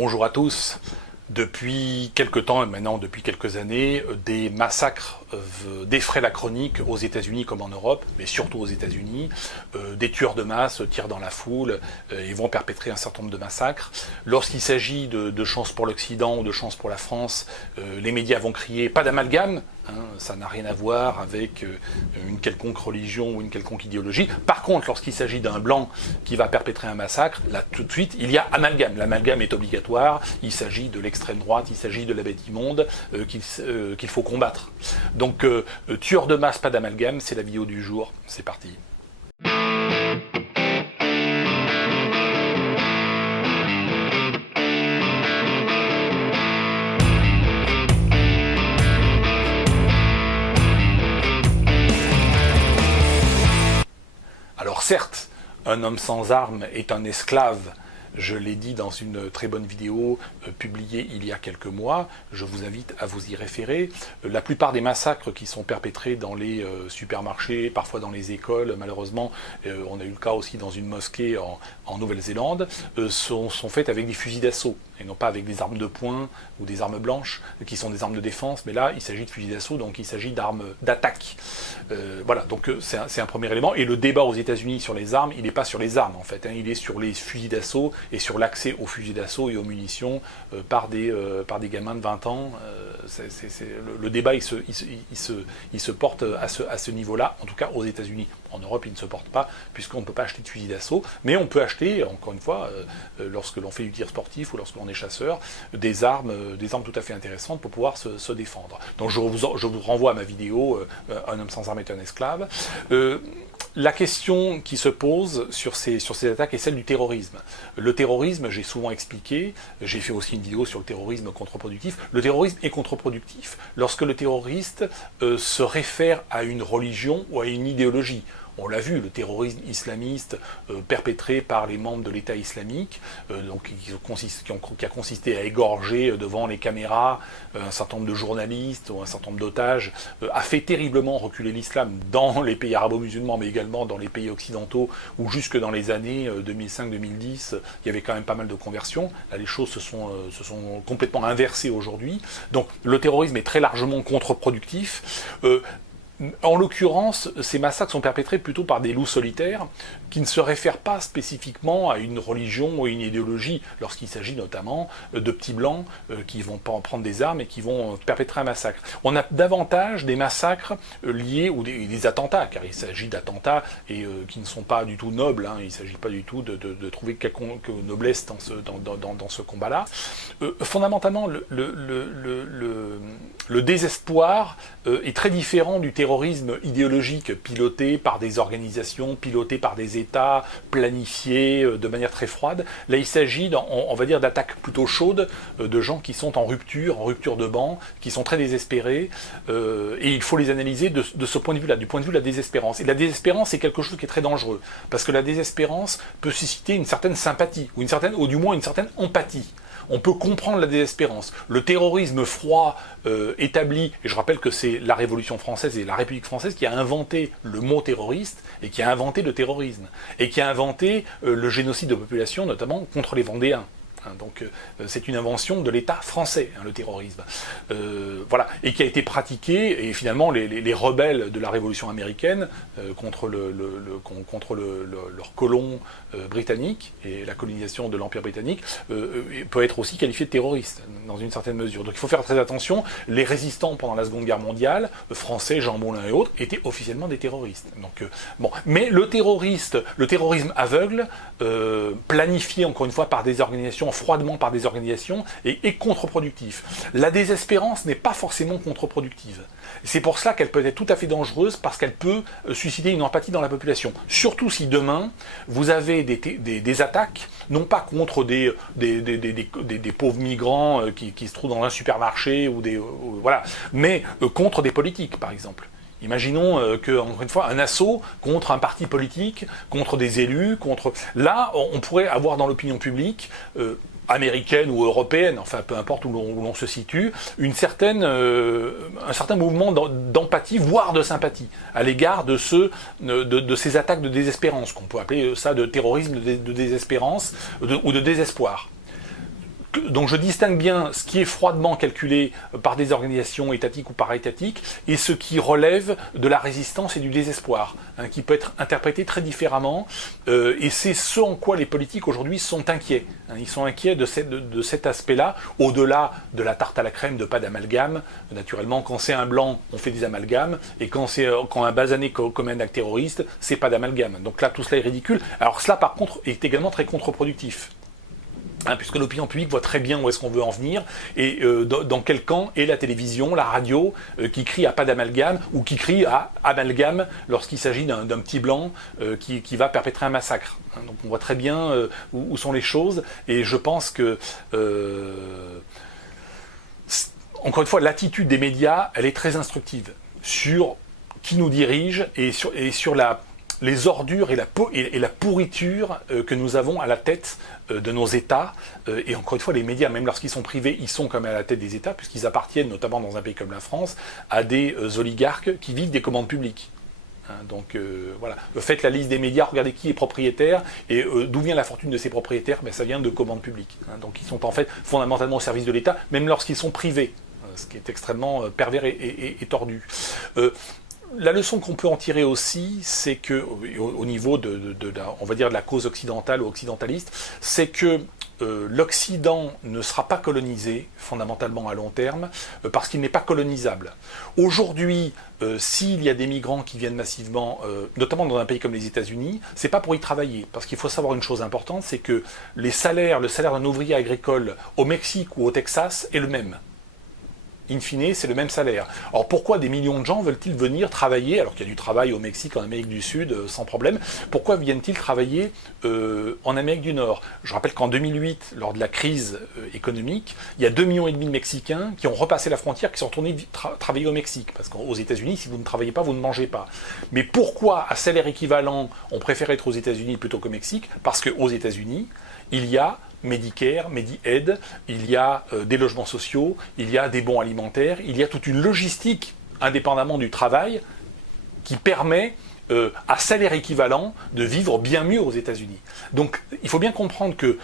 Bonjour à tous. Depuis quelque temps, et maintenant depuis quelques années, des massacres défraient la chronique aux États-Unis comme en Europe, mais surtout aux États-Unis. Des tueurs de masse tirent dans la foule et vont perpétrer un certain nombre de massacres. Lorsqu'il s'agit de chance pour l'Occident ou de chance pour la France, les médias vont crier « pas d'amalgame ». Ça n'a rien à voir avec une quelconque religion ou une quelconque idéologie. Par contre, lorsqu'il s'agit d'un blanc qui va perpétrer un massacre, là tout de suite, il y a amalgame. L'amalgame est obligatoire, il s'agit de l'extrême droite, il s'agit de la bête immonde qu'il faut combattre. Donc, tueur de masse, pas d'amalgame, c'est la vidéo du jour, c'est parti. Alors certes, un homme sans armes est un esclave. Je l'ai dit dans une très bonne vidéo publiée il y a quelques mois, je vous invite à vous y référer. La plupart des massacres qui sont perpétrés dans les supermarchés, parfois dans les écoles, malheureusement, on a eu le cas aussi dans une mosquée en Nouvelle-Zélande, sont faits avec des fusils d'assaut, et non pas avec des armes de poing ou des armes blanches, qui sont des armes de défense, mais là il s'agit de fusils d'assaut, donc il s'agit d'armes d'attaque. Voilà, donc c'est un premier élément, et le débat aux États-Unis sur les armes, il n'est pas sur les armes en fait, il est sur les fusils d'assaut, et sur l'accès aux fusils d'assaut et aux munitions par des gamins de 20 ans. Le débat il se porte à ce niveau-là, en tout cas aux États-Unis. En Europe, il ne se porte pas, puisqu'on ne peut pas acheter de fusils d'assaut, mais on peut acheter, encore une fois, lorsque l'on fait du tir sportif ou lorsque l'on est chasseur, des armes tout à fait intéressantes pour pouvoir se défendre. Donc je vous renvoie à ma vidéo « Un homme sans armes est un esclave ». La question qui se pose sur ces attaques est celle du terrorisme. Le terrorisme, j'ai souvent expliqué, j'ai fait aussi une vidéo sur le terrorisme contre-productif. Le terrorisme est contre-productif lorsque le terroriste se réfère à une religion ou à une idéologie. On l'a vu, le terrorisme islamiste perpétré par les membres de l'État islamique, qui a consisté à égorger devant les caméras un certain nombre de journalistes ou un certain nombre d'otages, a fait terriblement reculer l'islam dans les pays arabo-musulmans, mais également dans les pays occidentaux, où jusque dans les années 2005-2010, il y avait quand même pas mal de conversions. Là, les choses se sont complètement inversées aujourd'hui. Donc le terrorisme est très largement contre-productif. En l'occurrence, ces massacres sont perpétrés plutôt par des loups solitaires qui ne se réfèrent pas spécifiquement à une religion ou à une idéologie, lorsqu'il s'agit notamment de petits blancs qui vont prendre des armes et qui vont perpétrer un massacre. On a davantage des massacres liés, ou des attentats, car il s'agit d'attentats qui ne sont pas du tout nobles, il ne s'agit pas du tout de trouver quelconque noblesse dans ce combat-là. Fondamentalement, le désespoir est très différent du terrorisme idéologique piloté par des organisations, piloté par des États, planifié de manière très froide. Là, il s'agit, on va dire, d'attaques plutôt chaudes de gens qui sont en rupture de banc, qui sont très désespérés, et il faut les analyser de ce point de vue-là, du point de vue de la désespérance. Et la désespérance, c'est quelque chose qui est très dangereux, parce que la désespérance peut susciter une certaine sympathie, ou du moins une certaine empathie. On peut comprendre la désespérance. Le terrorisme froid établi, et je rappelle que c'est la Révolution française et la République française qui a inventé le mot terroriste, et qui a inventé le terrorisme, et qui a inventé le génocide de population, notamment contre les Vendéens. Donc c'est une invention de l'État français, le terrorisme. Voilà, et qui a été pratiqué, et finalement les rebelles de la Révolution américaine contre leurs colons britanniques et la colonisation de l'Empire britannique peut être aussi qualifié de terroriste dans une certaine mesure. Donc il faut faire très attention. Les résistants pendant la Seconde Guerre mondiale, français, Jean Moulin et autres, étaient officiellement des terroristes. Donc bon, mais le terrorisme aveugle, planifié encore une fois par des organisations, froidement par des organisations, est contre-productif. La désespérance n'est pas forcément contre-productive. C'est pour cela qu'elle peut être tout à fait dangereuse, parce qu'elle peut susciter une empathie dans la population. Surtout si demain, vous avez des attaques, non pas contre des pauvres migrants qui se trouvent dans un supermarché, voilà, mais contre des politiques, par exemple. Imaginons encore une fois, un assaut contre un parti politique, contre des élus, Là, on pourrait avoir dans l'opinion publique, américaine ou européenne, enfin peu importe où l'on se situe, un certain mouvement d'empathie, voire de sympathie, à l'égard de ces attaques de désespérance, qu'on peut appeler ça de terrorisme de désespérance ou de désespoir. donc je distingue bien ce qui est froidement calculé par des organisations étatiques ou para-étatiques et ce qui relève de la résistance et du désespoir, hein, qui peut être interprété très différemment. Et c'est ce en quoi les politiques aujourd'hui sont inquiets. Hein, ils sont inquiets de cet aspect-là, au-delà de la tarte à la crème, de pas d'amalgame. Naturellement, quand c'est un blanc, on fait des amalgames, et quand un basané commet un acte terroriste, c'est pas d'amalgame. Donc là, tout cela est ridicule. Alors cela, par contre, est également très contre-productif. Hein, puisque l'opinion publique voit très bien où est-ce qu'on veut en venir et dans quel camp est la télévision, la radio qui crie à pas d'amalgame ou qui crie à amalgame lorsqu'il s'agit d'un petit blanc qui va perpétrer un massacre. Hein, donc on voit très bien où sont les choses et je pense que encore une fois l'attitude des médias elle est très instructive sur qui nous dirige et sur les ordures et la pourriture que nous avons à la tête de nos États. Et encore une fois, les médias, même lorsqu'ils sont privés, ils sont quand même à la tête des États, puisqu'ils appartiennent, notamment dans un pays comme la France, à des oligarques qui vivent des commandes publiques. Hein, donc voilà, faites la liste des médias, regardez qui est propriétaire, et d'où vient la fortune de ces propriétaires, ça vient de commandes publiques. Hein, donc ils sont en fait fondamentalement au service de l'État, même lorsqu'ils sont privés, ce qui est extrêmement pervers et tordu. La leçon qu'on peut en tirer aussi, c'est que, au niveau on va dire de la cause occidentale ou occidentaliste, c'est que l'Occident ne sera pas colonisé, fondamentalement à long terme, parce qu'il n'est pas colonisable. Aujourd'hui, s'il y a des migrants qui viennent massivement, notamment dans un pays comme les États-Unis, c'est pas pour y travailler, parce qu'il faut savoir une chose importante, c'est que le salaire d'un ouvrier agricole au Mexique ou au Texas est le même. In fine, c'est le même salaire. Alors pourquoi des millions de gens veulent-ils venir travailler, alors qu'il y a du travail au Mexique, en Amérique du Sud, sans problème, pourquoi viennent-ils travailler en Amérique du Nord? Je rappelle qu'en 2008, lors de la crise économique, il y a 2,5 millions de Mexicains qui ont repassé la frontière, qui sont retournés travailler au Mexique. Parce qu'aux États-Unis, si vous ne travaillez pas, vous ne mangez pas. Mais pourquoi, à salaire équivalent, on préfère être aux États-Unis plutôt qu'au Mexique? Parce qu'aux États-Unis, il y a Medicare, Medi-Aid, il y a des logements sociaux, il y a des bons alimentaires, il y a toute une logistique, indépendamment du travail, qui permet, à salaire équivalent, de vivre bien mieux aux États-Unis. Donc il faut bien comprendre que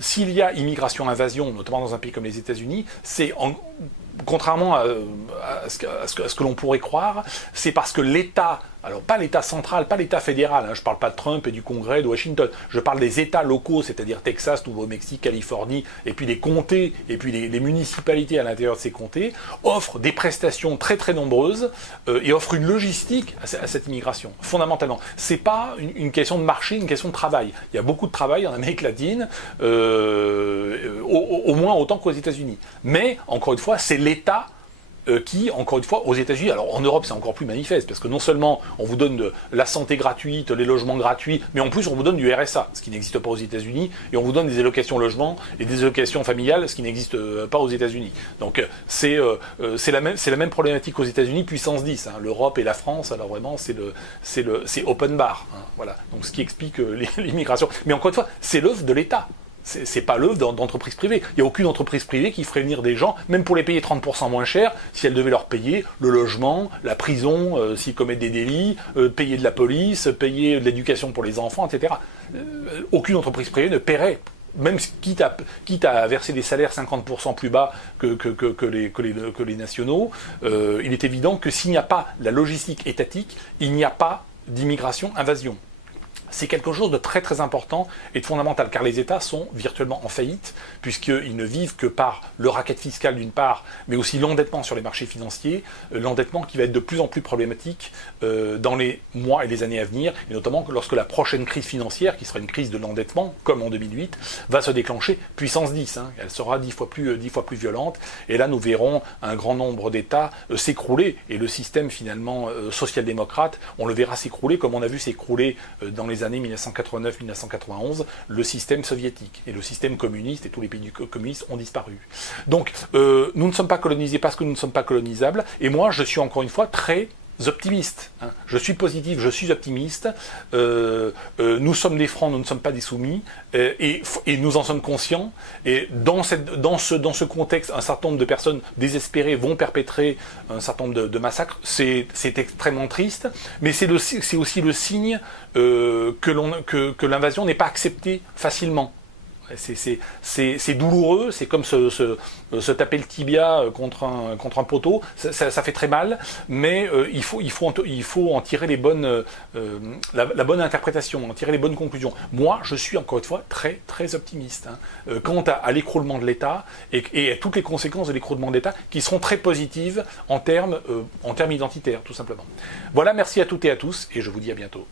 s'il y a immigration-invasion, notamment dans un pays comme les États-Unis, c'est contrairement à ce que l'on pourrait croire, c'est parce que l'État, alors pas l'État central, pas l'État fédéral, hein, je ne parle pas de Trump et du Congrès de Washington, je parle des États locaux, c'est-à-dire Texas, Nouveau-Mexique, Californie, et puis les comtés, et puis les municipalités à l'intérieur de ces comtés, offrent des prestations très très nombreuses et offrent une logistique à cette immigration, fondamentalement. C'est pas une question de marché, une question de travail. Il y a beaucoup de travail en Amérique latine, au moins autant qu'aux États-Unis. Mais, encore une fois, c'est l'État qui, encore une fois, aux États-Unis, alors en Europe c'est encore plus manifeste, parce que non seulement on vous donne de la santé gratuite, les logements gratuits, mais en plus on vous donne du RSA, ce qui n'existe pas aux États-Unis, et on vous donne des allocations logement et des allocations familiales, ce qui n'existe pas aux États-Unis. Donc c'est la même problématique aux États-Unis, puissance 10. Hein. L'Europe et la France, alors vraiment c'est open bar. Hein. Voilà. Donc ce qui explique l'immigration. Mais encore une fois, c'est l'œuvre de l'État. C'est pas l'œuvre d'entreprises privées. Il n'y a aucune entreprise privée qui ferait venir des gens, même pour les payer 30% moins cher, si elle devait leur payer le logement, la prison, s'ils commettent des délits, payer de la police, payer de l'éducation pour les enfants, etc. Aucune entreprise privée ne paierait, même quitte à verser des salaires 50% plus bas que les nationaux. Il est évident que s'il n'y a pas la logistique étatique, il n'y a pas d'immigration-invasion. C'est quelque chose de très très important et de fondamental, car les États sont virtuellement en faillite, puisqu'ils ne vivent que par le racket fiscal d'une part, mais aussi l'endettement sur les marchés financiers, l'endettement qui va être de plus en plus problématique dans les mois et les années à venir, et notamment lorsque la prochaine crise financière, qui sera une crise de l'endettement, comme en 2008, va se déclencher, puissance 10, hein, elle sera 10 fois plus violente, et là nous verrons un grand nombre d'États s'écrouler, et le système finalement social-démocrate, on le verra s'écrouler comme on a vu s'écrouler dans les années 1989-1991, le système soviétique et le système communiste et tous les pays communistes ont disparu. Donc, nous ne sommes pas colonisés parce que nous ne sommes pas colonisables, et moi je suis encore une fois très optimiste. Hein. Je suis positif, je suis optimiste. Nous sommes des francs, nous ne sommes pas des soumis, et nous en sommes conscients. Et dans ce contexte, un certain nombre de personnes désespérées vont perpétrer un certain nombre de massacres. C'est extrêmement triste, mais c'est aussi le signe que l'invasion n'est pas acceptée facilement. C'est douloureux, c'est comme se taper le tibia contre un poteau, ça fait très mal, mais il faut en tirer la bonne interprétation, en tirer les bonnes conclusions. Moi, je suis encore une fois très, très optimiste quant à l'écroulement de l'État et à toutes les conséquences de l'écroulement de l'État qui seront très positives en termes identitaires, tout simplement. Voilà, merci à toutes et à tous, et je vous dis à bientôt.